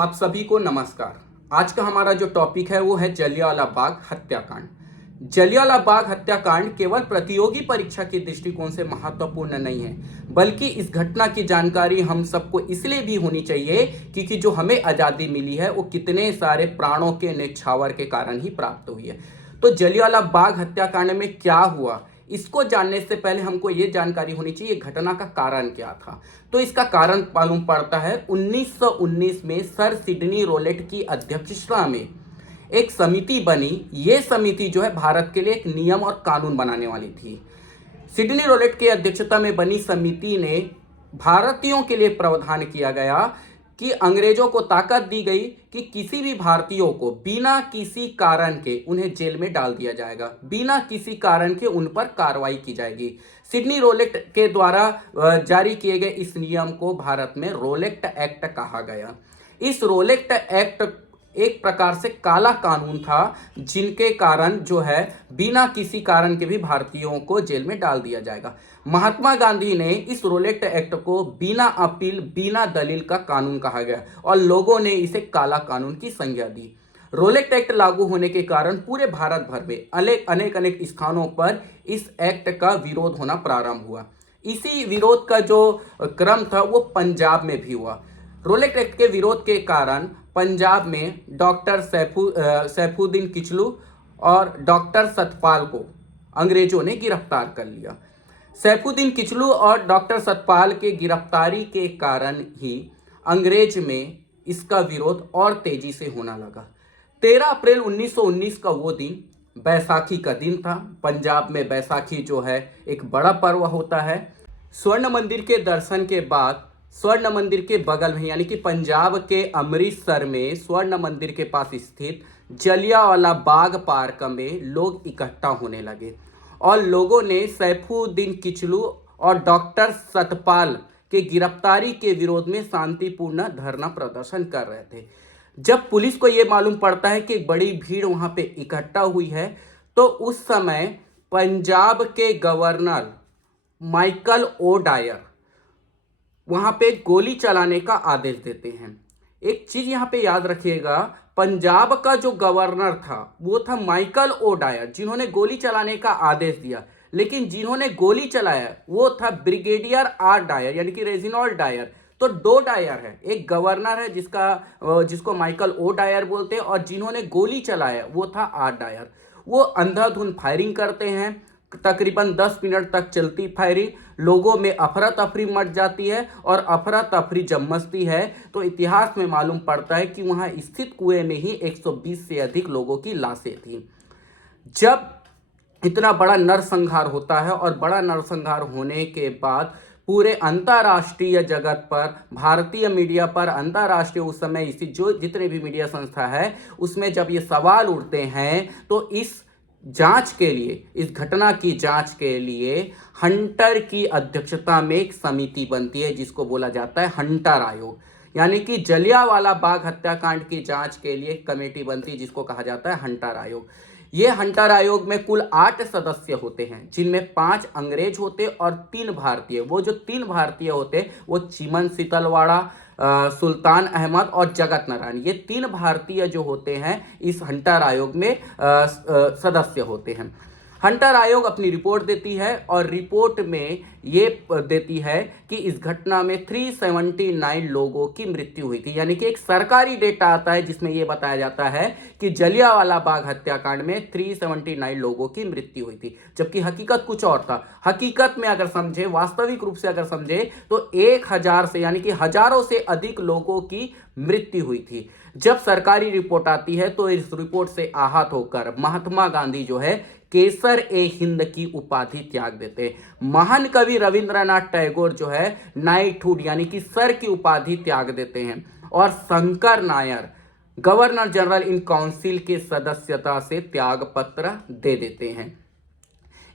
आप सभी को नमस्कार। आज का हमारा जो टॉपिक है वो है जलियांवाला बाग हत्याकांड। जलियांवाला बाग हत्याकांड केवल प्रतियोगी परीक्षा के दृष्टिकोण से महत्वपूर्ण नहीं है, बल्कि इस घटना की जानकारी हम सबको इसलिए भी होनी चाहिए क्योंकि जो हमें आज़ादी मिली है वो कितने सारे प्राणों के न्यौछावर के कारण ही प्राप्त हुई है। तो जलियांवाला बाग हत्याकांड में क्या हुआ, इसको जानने से पहले हमको ये जानकारी होनी चाहिए घटना का कारण क्या था। तो इसका कारण मालूम पड़ता है 1919 में सर सिडनी रोलेट की अध्यक्षता में एक समिति बनी। ये समिति जो है भारत के लिए एक नियम और कानून बनाने वाली थी। सिडनी रोलेट की अध्यक्षता में बनी समिति ने भारतीयों के लिए प्रावधान किया गया कि अंग्रेजों को ताकत दी गई कि किसी भी भारतीयों को बिना किसी कारण के उन्हें जेल में डाल दिया जाएगा, बिना किसी कारण के उन पर कार्रवाई की जाएगी। सिडनी रोलेट के द्वारा जारी किए गए इस नियम को भारत में रोलेट एक्ट कहा गया। इस रोलेट एक्ट एक प्रकार से काला कानून था, जिनके कारण जो है बिना किसी कारण के भी भारतीयों को जेल में डाल दिया जाएगा। महात्मा गांधी ने इस रोलेट एक्ट को बिना अपील बिना दलील का कानून कहा गया और लोगों ने इसे काला कानून की संज्ञा दी। रोलेट एक्ट लागू होने के कारण पूरे भारत भर में अनेक स्थानों पर इस एक्ट का विरोध होना प्रारंभ हुआ। इसी विरोध का जो क्रम था वो पंजाब में भी हुआ। रोलेट एक्ट के विरोध के कारण पंजाब में डॉक्टर सैफुद्दीन किचलू और डॉक्टर सतपाल को अंग्रेजों ने गिरफ्तार कर लिया। सैफुद्दीन किचलू और डॉक्टर सतपाल के गिरफ्तारी के कारण ही अंग्रेज में इसका विरोध और तेजी से होने लगा। 13 अप्रैल 1919 का वो दिन बैसाखी का दिन था। पंजाब में बैसाखी जो है एक बड़ा पर्व होता है। स्वर्ण मंदिर के दर्शन के बाद स्वर्ण मंदिर के बगल में यानी कि पंजाब के अमृतसर में स्वर्ण मंदिर के पास स्थित जलियांवाला बाग पार्क में लोग इकट्ठा होने लगे और लोगों ने सैफुद्दीन किचलू और डॉक्टर सतपाल के गिरफ्तारी के विरोध में शांतिपूर्ण धरना प्रदर्शन कर रहे थे। जब पुलिस को यह मालूम पड़ता है कि बड़ी भीड़ वहां पे इकट्ठा हुई है, तो उस समय पंजाब के गवर्नर माइकल ओ डायर वहां पे गोली चलाने का आदेश देते हैं। एक चीज यहां पे याद रखिएगा, पंजाब का जो गवर्नर था वो था माइकल ओ डायर, जिन्होंने गोली चलाने का आदेश दिया, लेकिन जिन्होंने गोली चलाया वो था ब्रिगेडियर आर डायर यानी कि रेजिनॉल्ड डायर। तो दो डायर है, एक गवर्नर है जिसको माइकल ओ डायर बोलते हैं, और जिन्होंने गोली चलाया वो था आर डायर। वो अंधाधुंध फायरिंग करते हैं, तकरीबन 10 मिनट तक चलती फायरिंग। लोगों में अफरा तफरी मच जाती है और अफरा तफरी जब मचती है तो इतिहास में मालूम पड़ता है कि वहां स्थित कुएं में ही 120 से अधिक लोगों की लाशें थी। जब इतना बड़ा नरसंहार होता है और बड़ा नरसंहार होने के बाद पूरे अंतर्राष्ट्रीय जगत पर, भारतीय मीडिया पर, अंतर्राष्ट्रीय उस समय स्थित जो जितने भी मीडिया संस्था है उसमें जब ये सवाल उठते हैं, तो इस जांच के लिए, इस घटना की जांच के लिए हंटर की अध्यक्षता में एक समिति बनती है जिसको बोला जाता है हंटर आयोग। यानी कि जलियांवाला बाग हत्याकांड की जांच के लिए एक कमेटी बनती है जिसको कहा जाता है हंटर आयोग। ये हंटर आयोग में कुल 8 सदस्य होते हैं, जिनमें 5 अंग्रेज होते और 3 भारतीय। वो जो 3 भारतीय होते वो चिमन सितलवाड़ा, सुल्तान अहमद और जगत नारायण, ये 3 भारतीय जो होते हैं इस हंटर आयोग में सदस्य होते हैं। हंटर आयोग अपनी रिपोर्ट देती है और रिपोर्ट में ये देती है कि इस घटना में 379 लोगों की मृत्यु हुई थी। यानी कि एक सरकारी डेटा आता है जिसमें यह बताया जाता है कि जलियांवाला बाग हत्याकांड में 379 लोगों की मृत्यु हुई थी, जबकि हकीकत कुछ और था। हकीकत में अगर समझे, वास्तविक रूप से अगर समझे, तो 1000 से यानी कि हजारों से अधिक लोगों की मृत्यु हुई थी। जब सरकारी रिपोर्ट आती है तो इस रिपोर्ट से आहत होकर महात्मा गांधी जो है केसर ए हिंद की उपाधि त्याग देते हैं। महान कवि रविंद्रनाथ टैगोर जो है नाइटहुड यानी कि सर की उपाधि त्याग देते हैं, और Shankar Nair governor general in council के सदस्यता से त्याग पत्र दे देते हैं।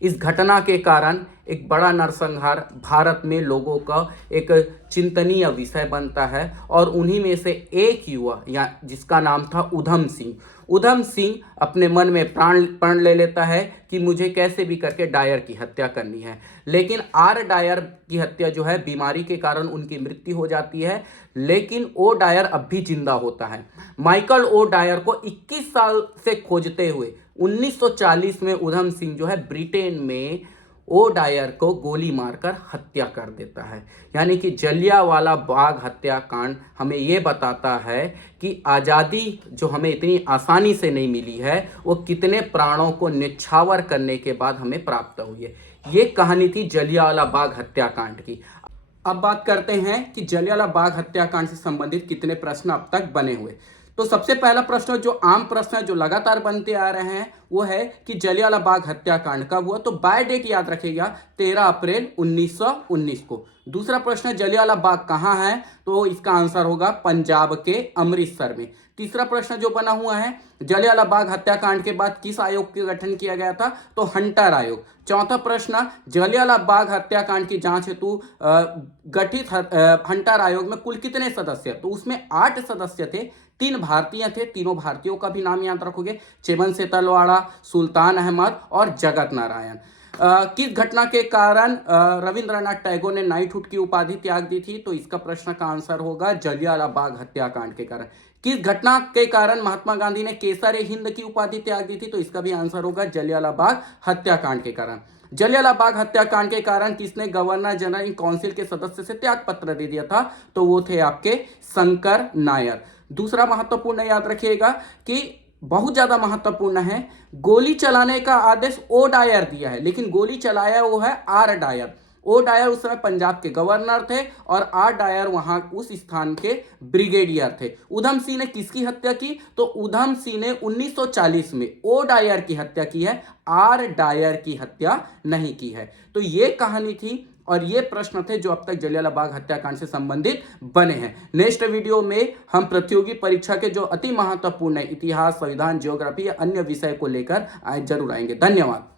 इस घटना के कारण एक बड़ा नरसंहार भारत में लोगों का एक चिंतनीय विषय बनता है और उन्हीं में से एक युवा या जिसका नाम था उधम सिंह अपने मन में प्रण ले लेता है कि मुझे कैसे भी करके डायर की हत्या करनी है। लेकिन आर डायर की हत्या जो है बीमारी के कारण उनकी मृत्यु हो जाती है, लेकिन ओ डायर अब भी जिंदा होता है। माइकल ओ डायर को 21 साल से खोजते हुए 1940 में उधम सिंह जो है ब्रिटेन में ओ डायर को गोली मारकर हत्या कर देता है। यानी कि जलियांवाला बाग हत्याकांड हमें ये बताता है कि आज़ादी जो हमें इतनी आसानी से नहीं मिली है वो कितने प्राणों को न्यौछावर करने के बाद हमें प्राप्त हुई है। ये कहानी थी जलियांवाला बाग हत्याकांड की। अब बात करते हैं कि जलियांवाला बाग हत्याकांड से संबंधित कितने प्रश्न अब तक बने हुए। तो सबसे पहला प्रश्न जो आम प्रश्न है जो लगातार बनते आ रहे हैं वो है कि जलियांवाला बाग हत्याकांड कब हुआ। तो बाय डेट याद रखिएगा 13 अप्रैल 1919 को। दूसरा प्रश्न जलियांवाला बाग कहाँ है, तो इसका आंसर होगा पंजाब के अमृतसर में। तीसरा प्रश्न जो बना हुआ है जलियांवाला बाग हत्याकांड के बाद किस आयोग का गठन किया गया था, तो हंटर आयोग। चौथा प्रश्न जलियांवाला बाग हत्याकांड की जांच हेतु गठित हंटर आयोग में कुल कितने सदस्य, तो उसमें 8 सदस्य थे। 3 भारतीय थे, तीनों भारतीयों का भी नाम याद रखोगे, चेमन सेतलवाड़ा, सुल्तान अहमद और जगत नारायण। किस घटना के कारण रविंद्रनाथ टैगोर ने नाइटहुड की उपाधि त्याग दी थी, तो इसका प्रश्न का आंसर होगा जलियांवाला बाग हत्याकांड के कारण। किस घटना के कारण महात्मा गांधी ने केसर ए हिंद की उपाधि त्याग दी थी, तो इसका भी आंसर होगा जलियांवाला बाग हत्याकांड के कारण। जलियांवाला बाग हत्याकांड के कारण किसने गवर्नर जनरल काउंसिल के सदस्य से त्याग पत्र दे दिया था, तो वो थे आपके शंकर नायर। दूसरा महत्वपूर्ण याद रखिएगा कि बहुत ज्यादा महत्वपूर्ण है, गोली चलाने का आदेश ओ डायर दिया है लेकिन गोली चलाया वो है आर डायर। ओ डायर उस समय पंजाब के गवर्नर थे और आर डायर वहां उस स्थान के ब्रिगेडियर थे। उधम सिंह ने किसकी हत्या की, तो उधम सिंह ने 1940 में ओ डायर की हत्या की है, आर डायर की हत्या नहीं की है। तो ये कहानी थी और ये प्रश्न थे जो अब तक जलियांवाला बाग हत्याकांड से संबंधित बने हैं। नेक्स्ट वीडियो में हम प्रतियोगी परीक्षा के जो अति महत्वपूर्ण है इतिहास, संविधान, ज्योग्राफी या अन्य विषय को लेकर जरूर आएंगे। धन्यवाद।